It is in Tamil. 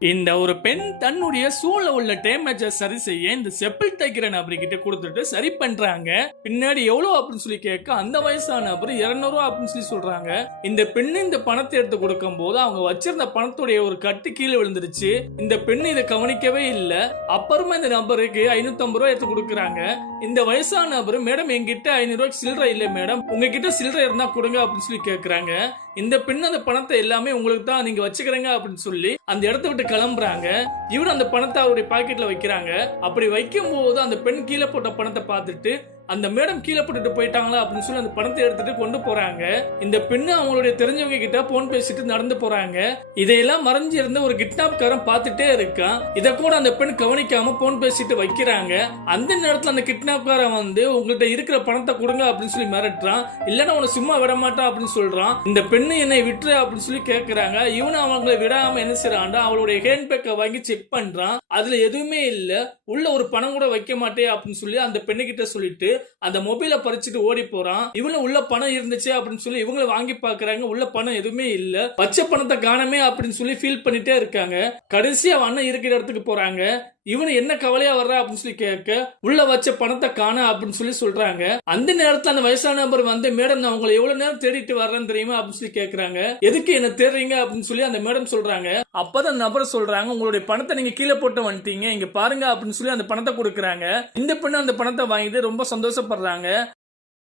இந்த ஒரு பெண் தன்னுடைய சூழல உள்ள டேமேஜ சரி செய்ய இந்த செப்பல் தைக்கிற நபர்கிட்ட கொடுத்துட்டு சரி பண்றாங்க. பின்னாடி எவ்வளவு அப்படின்னு சொல்லி கேட்க அந்த வயசான நபர் 200 அப்படின்னு சொல்லி சொல்றாங்க. இந்த பெண்ணு இந்த பணத்தை எடுத்து கொடுக்கும் போது அவங்க வச்சிருந்த பணத்துடைய ஒரு கட்டு கீழே விழுந்துருச்சு. இந்த பெண்ணு இதை கவனிக்கவே இல்ல. அப்புறமா இந்த நபருக்கு 550 ரூபாய் எடுத்து கொடுக்குறாங்க. இந்த வயசான நபர், மேடம் என்கிட்ட 500 ரூபாய்க்கு சில்லறை இல்ல மேடம், உங்ககிட்ட சில்லறை இருந்தா கொடுங்க அப்படின்னு சொல்லி கேக்குறாங்க. இந்த பெண் அந்த பணத்தை எல்லாமே உங்களுக்கு தான் நீங்க வச்சுக்கிறீங்க அப்படின்னு சொல்லி அந்த இடத்த விட்டு கிளம்புறாங்க. இவரு அந்த பணத்தை அவருடைய பாக்கெட்ல வைக்கிறாங்க. அப்படி வைக்கும் போது அந்த பெண் கீழே போட்ட பணத்தை பார்த்துட்டு அந்த மேடம் கீழே போட்டுட்டு போயிட்டாங்களா அப்படின்னு சொல்லி அந்த பணத்தை எடுத்துட்டு கொண்டு போறாங்க. இந்த பெண்ணு அவங்களுடைய தெரிஞ்சவங்க கிட்ட போன் பேசிட்டு நடந்து போறாங்க. இதையெல்லாம் மறைஞ்சு இருந்த ஒரு கிட்னாப்காரன் பார்த்துட்டே இருக்கான். இத கூட அந்த பெண் கவனிக்காம போன் பேசிட்டு வைக்கிறாங்க. அந்த நேரத்துல அந்த கிட்னாப்காரன் வந்து உங்கள்ட்ட இருக்கிற பணத்தை கொடுங்க அப்படின்னு சொல்லி மிரட்டுறான். இல்லன்னா உன சும்மா விட மாட்டான் அப்படின்னு சொல்றான். இந்த பெண்ணு என்னை விட்டுரு அப்படின்னு சொல்லி கேக்குறாங்க. இவனு அவங்களை விடாம என்ன செய்யறான்டா, அவளுடைய ஹேண்ட் பேக்கை வாங்கி செக் பண்றான். அதுல எதுவுமே இல்ல. உள்ள ஒரு பணம் கூட வைக்க மாட்டே அப்படின்னு சொல்லி அந்த பெண்ணு கிட்ட சொல்லிட்டு அந்த மொபைலை பறிச்சுட்டு ஓடி போறான். இவனும் உள்ள பணம் இருந்துச்சு அப்படின்னு சொல்லி இவங்க வாங்கி பாக்குறாங்க. உள்ள பணம் எதுவுமே இல்ல. வச்ச பணத்தை காணமே அப்படின்னு சொல்லி ஃபீல் பண்ணிட்டே இருக்காங்க. கடைசியா அண்ணன் இருக்கிற இடத்துக்கு போறாங்க. இவனு என்ன கவலையா வர்றா அப்படின்னு சொல்லி கேட்க உள்ள வச்ச பணத்தை காண அப்படின்னு சொல்லி சொல்றாங்க. அந்த நேரத்துல அந்த வயசான நபர் வந்து, மேடம் நான் உங்களை எவ்வளவு நேரம் தேடிட்டு வர்றேன்னு தெரியுமா அப்படின்னு சொல்லி கேக்குறாங்க. எதுக்கு என்ன தேடுறீங்க அப்படின்னு சொல்லி அந்த மேடம் சொல்றாங்க. அப்பதான் நபர் சொல்றாங்க, உங்களுடைய பணத்தை நீங்க கீழே போட்டு வந்துட்டீங்க, இங்க பாருங்க அப்படின்னு சொல்லி அந்த பணத்தை கொடுக்குறாங்க. இந்த பெண்ணு அந்த பணத்தை வாங்கிட்டு ரொம்ப சந்தோஷப்படுறாங்க.